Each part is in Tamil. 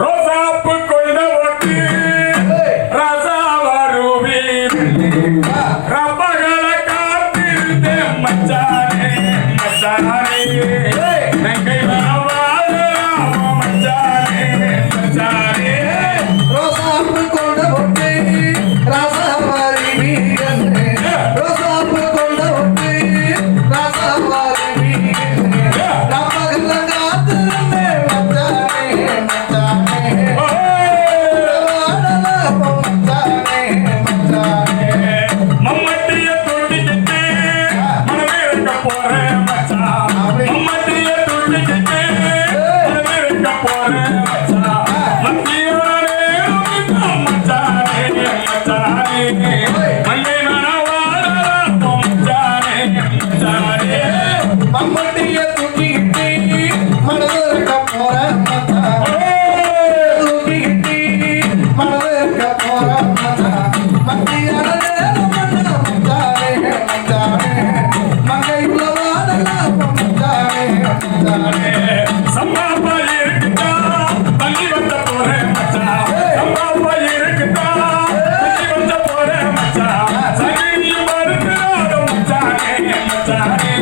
ரோசாப்பு கொண்ட ஒட்டி ரசாவருவி ரப்பகள காத்திருந்தே மச்சானே மச்சானே நங்கை வரவாழ மச்சானே மச்சானே ரோசாப்பு கொண்ட ஒட்டி ரசாவருவி ரோசாப்பு கொண்ட ஒட்டி ரசாவருவி ரப்பகள காத்திருந்தே மம்மட்டிய தூக்கிட்டு மனதிருக்க போற மச்சா தூக்கிட்டு மனதிருக்க போற மச்சா மத்தியான நேரம் மச்சானே மச்சானே மங்கைக்குள்ள வாடலாம் மச்சானே மச்சானே சம்பாப்பா இருக்குதா தள்ளி வந்த போறேன் மச்சா சம்பாப்பா இருக்குதா தள்ளி வந்த போறேன் மச்சா சகினி மறுக்கிறாத மச்சானே மச்சானே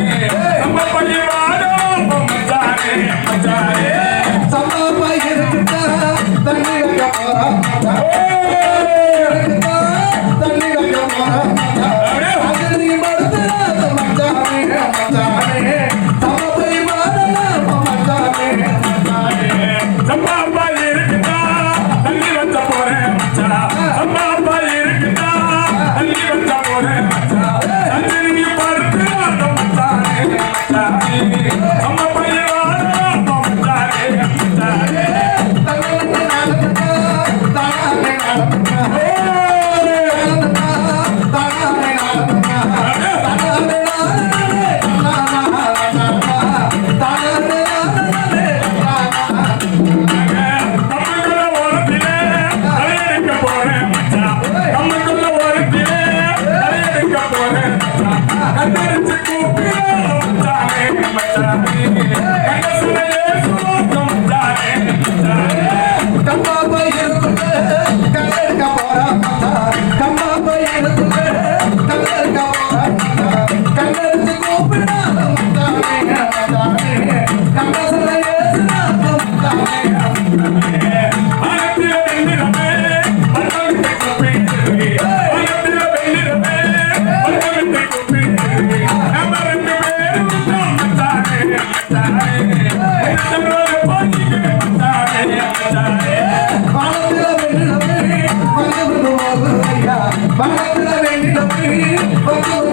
சம்பாப்பா வாடோ மச்சானே மச்சானே சம்பாப்பா இருக்குதா தண்ணி வைக்க போற மச்சா இருக்குதா தண்ணி வைக்க போற மச்சா அகதி மறுக்கிறாத மச்சானே மச்சானே சம்பாப்பா வாடலாம் மச்சானே மச்சானே சம்பாப்பா இருக்குதா தள்ளி வந்த போறேன் மச்சா சம்பாப்பா இருக்குதா தள்ளி வந்த போறேன் மச்சா சகினி மறுக்கிறாத மச்சானே மச்சானே சம்பாப்பா வாடோ மச்சானே மச்சானே Bye.